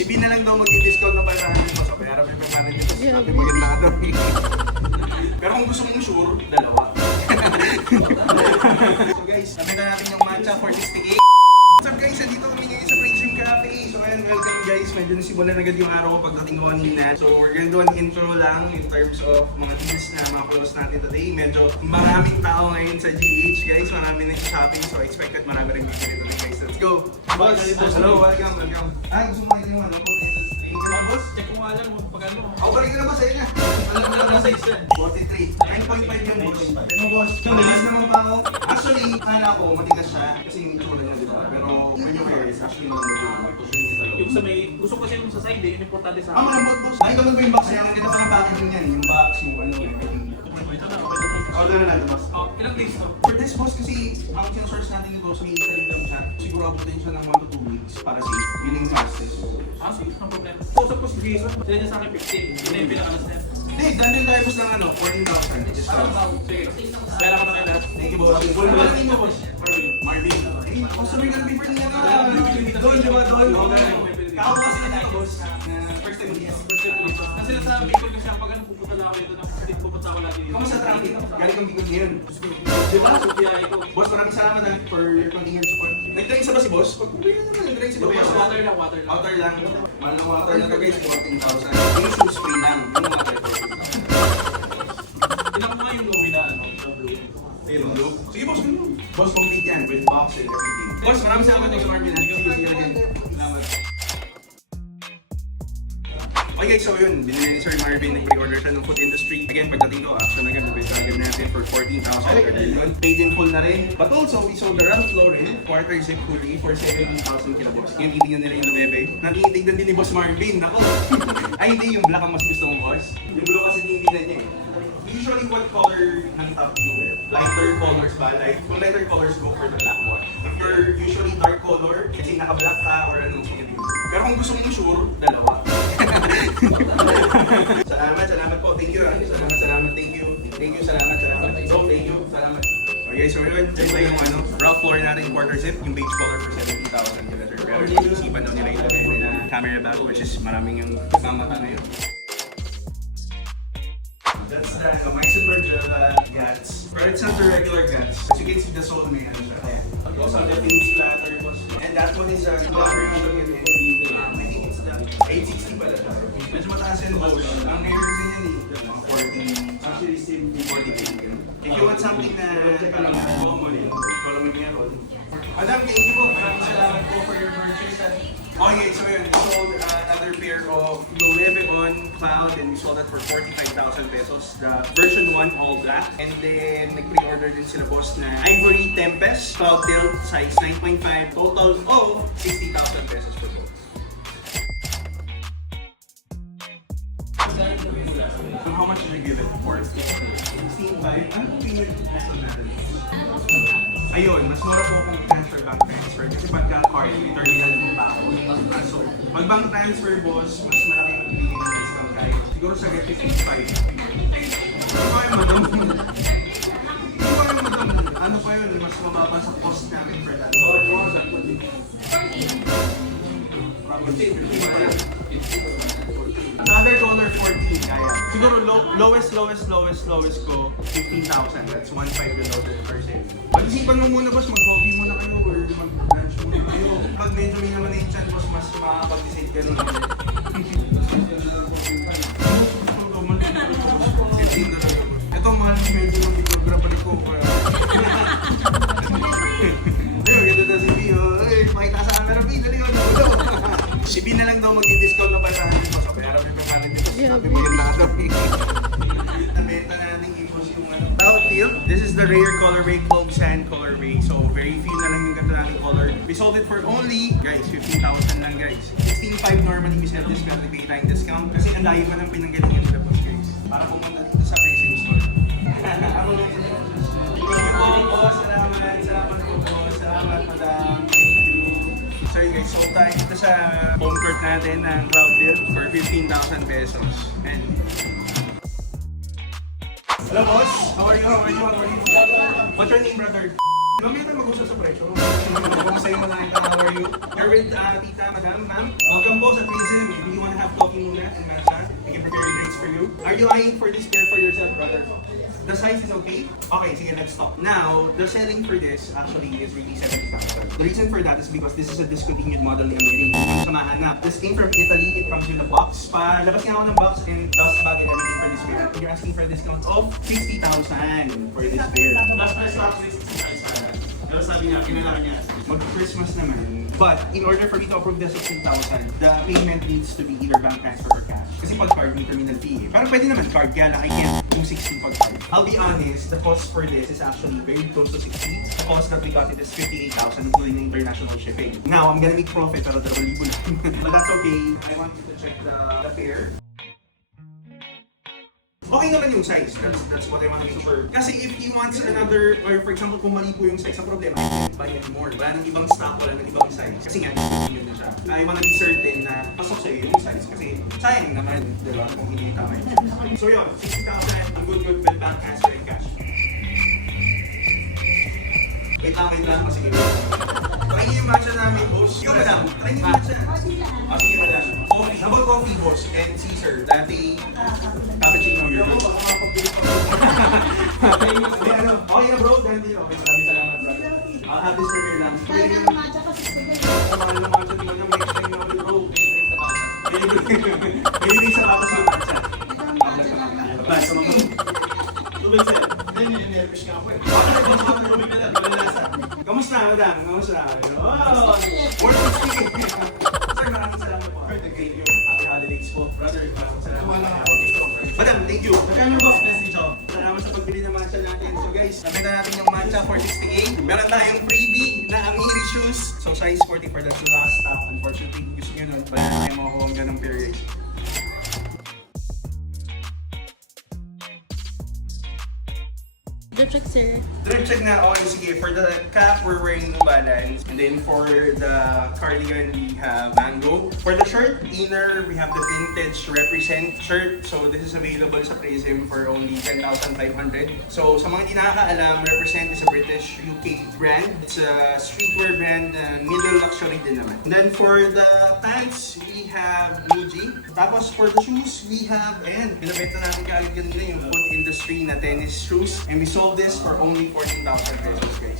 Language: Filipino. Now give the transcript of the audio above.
Si B na lang daw mag-discount ng 500 mo. So, kaya may 500 dito. Sabi maganda ka daw. Pero kung gusto mong sure, dalawa. So guys, sabi na natin yung matcha for 68. What's up guys? Dito kami ngayon sa Prison Cafe. So ayun, welcome guys. Medyo nasimulan agad yung araw ko pagdating ko kanina. So we're gonna do an intro lang in terms of mga deals na mga close natin today. Medyo maraming tao ngayon sa GH guys. Marami na shopping. So I expected marami rin bibili today guys. Let's go! Boss! Hello! Welcome! Gusto mo kayo yung ano? Thank you boss! Check mo nga lang pag ano. Ako balik na ba sa'yo na? Alam mo na size yan. 43. 9.5 yung boss. Ano boss? Mabilis naman pa ako. Actually, kala ko matigas siya kasi yung itsura niya, di ba? Pero medyo fair is actually malambot yung Yung sa may, gusto ko kasi yung sa side eh, yung importante sa malambot boss. Nakita mo ba yung box niya? Nakita pa ng packaging niyan. Yung box mo, ano. Ito na, okay na. Order na natin boss. Oh, ilang days to? For this boss kasi, ang sinusource natin yung grocery sa lang siya. Siguro abutin siya ng 1 to 2 weeks para safe. Yun yung fastest. Ah, sige, no problem. Kausap ko si Jason, sila niya sa akin 15. Yun na yung pinakalas na yan. Hindi, dandin tayo boss ng ano, 14,000. Just Sige. Pera ko na kayo lahat. thank you boss. Full marketing mo, boss. Marvin. Hey, customer ka na before niya na. Doon, di ba? Doon. Kako kasi na tayo boss. First time yes. Kasi nasa Bicol kasi pag ano, pupunta lang ako dito na hindi pupunta ako lagi dito. Kamusta traffic? Galing kang Bicol ngayon. Di ba? So, biyahe ko. Boss, maraming salamat for your continued support. Nag-train sa ba si boss? Pag-uwi na naman, nag-train si boss. Water lang, water lang. Outer lang. Manang water lang guys, 14,000. Yung shoes free lang. Yung water free. Ilang mo nga yung Louie na ano, yung blue. Ayun, look. Sige boss, ano? Boss, complete yan with box and everything. Boss, maraming salamat sa Marvin. See you again. Salamat. Okay guys, so yun, binili ni Sir Marvin, nag-pre-order siya ng food industry. Again, pagdating ko, action agad, nabenta agad natin for 14,000 per doon. Paid in full na rin. But also, we sold the Ralph Lauren quarter zip hoodie for 17,000 kilobooks. Ngayon, titingnan nila yung Nueve. Nakikitignan din ni Boss Marvin, ako. Ay, hindi, yung black ang mas gusto mong boss. Yung blue kasi tinitingnan niya eh. Usually, what color ng top you wear? Lighter colors ba? Like, kung lighter colors, go for the black one. If you're usually dark color, kasi naka-black ka or ano, pero kung gusto mong sure, dalawa. Salamat po. Thank you. Salamat. Thank you. Salamat. So, thank you. Salamat. Okay, so yun. Ito yung ano, Ralph Lauren natin quarter zip, yung beige color for 70,000 kila sir. Pero isipan daw nila yung lagay na camera bag, which is maraming yung mamata na yun. That's the Meisenberg Gats. But it's not the regular Gats. As you can see, the sole may ano siya. Those are the things splatter. And that one is the version I think it's the 860 pala. Medyo mataas yan boss. Ang air din yan eh. Mga 40. Actually, still 40. If you want something na parang common, follow me meron. Madam, thank you po. Maraming salamat po for your purchase. Okay, so yun, we sold another pair of Louis Vuitton Cloud and we sold that for 45,000 pesos. The version 1 all black. And then nag-pre-order din sila boss na Ivory Tempest Cloud Tilt size 9.5. Total of 60,000 pesos per box. So how much did I give it? 16.5? Ano yung peso natin? Ayun, mas mura po kung transfer bank transfer. Kasi pagka card, terminal yung tao. So, pag bank transfer boss, mas malaki yung bigay ng discount kahit. Siguro sa get 55. Ano pa yung madam? Ano pa yun? Mas mababa sa cost namin for that. Another dollar 14 kaya. Siguro lowest ko 15,000. That's 1.5 below the person. Pag-isipan mo muna boss, mag-coffee muna kayo or mag-lunch muna kayo. Pag medyo may naman na yung chan boss, mas makakapag-decide ka rin. Ito mahal medyo ng photographer ko. Ayun, ganda na si Pio. Ay, pakita sa camera, Pio. Dali ko. Si B na lang daw mag-discount ng 500 boss. Kaya may 500 dito. Sabi maganda ka daw. Nabenta na natin impos yung ano. Cloud Tilt. This is the rare colorway, Clove Sand colorway. So, very few na lang yung ganda natin color. We sold it for only, guys, 15,000 lang guys. 16.5 normally we sell this pero nagbigay tayong discount. Kasi ang layo pa ng pinanggalingan nila boss guys. Para pumunta dito sa pricing store. Ako lang sa boss. Salamat po boss. Salamat madam. So yun guys, sold tayo dito sa home court natin ng Cloud Tilt for 15,000 pesos. And hello boss, how are you? What's your name brother? Mamaya tayo mag-usap sa presyo. Kung sa'yo mo lang, how are you? You're with tita, madam, ma'am. Welcome po sa Prison you eyeing for this pair for yourself, brother? The size is okay? Okay, sige, let's stop. Now, the selling for this actually is really 70,000. The reason for that is because this is a discontinued model ni Amiri. Hindi mo siya mahanap. This came from Italy. It comes with a box. Palabas nga ako ng box and dust bag and everything for this pair. You're asking for a discount of 60,000 for this pair. Last price lang ako is 65 sa lahat. Pero sabi niya, kinailangan niya. Mag-Christmas naman. But in order for me to approve the 16,000, the payment needs to be either bank transfer or cash. Kasi pag card, may terminal fee. Parang pwede naman card, kaya lang I can't do 16 pag card. I'll be honest, the cost for this is actually very close to 60. The cost that we got it is 58,000 including the international shipping. Now, I'm gonna make profit pero 2,000 lang. But that's okay. I want you to check the pair. Okay naman yung size. That's what I want to make sure. Kasi if he wants another, or for example, kung mali po yung size, ang problema, I can't buy anymore. Wala nang ibang stock, wala nang ibang size. Kasi nga, yun na siya. I want to be certain na pasok sa'yo yung size. Kasi sayang naman, di ba? Kung hindi tama yun. So yun, 60,000, ang good with bank transfer and cash. Wait lang kasi yun. Try niyo yung matcha namin, boss. Ikaw, madam. Try niyo yung matcha. Sige, madam. Oh, double coffee, boss. And Caesar. Latte. Cappuccino. You're good. Okay na, bro. Dahil okay, maraming salamat, bro. I'll have this prepared lang. Kaya ng matcha kasi sila. Mahal ng matcha. Di ba na may extra yung bro? Mahilig sa matcha sa matcha. Basta mo. Tubig sir. Hindi, nervous ka ako eh. Tubig na lang, wala lasa. Kamusta, madam? Kamusta? Oh, 460. Sir, maraming salamat po. Thank you. Happy holidays po. Brother, maraming salamat. Madam, thank you. Magkano ba message ako? Salamat sa pagbili ng matcha natin. So guys, nabenta natin yung matcha for 68. Meron tayong freebie na Amiri shoes. So size 44, that's the last stock. Unfortunately, kung gusto nyo nun, wala na tayo makukuha ang ganong period. Drip check, sir. Drip check na. Okay, sige. For the cap, we're wearing New Balance. And then for the cardigan, we have Mango. For the shirt, inner, we have the Vintage Represent shirt. So this is available sa Prism for only 10,500. So sa mga hindi nakakaalam, Represent is a British UK brand. It's a streetwear brand, middle luxury din naman. And then for the pants, we have Muji. Tapos for the shoes, we have, ayan, binabenta natin kaagad ganun yung food industry na tennis shoes. And we sold this for only 14,000 pesos, guys.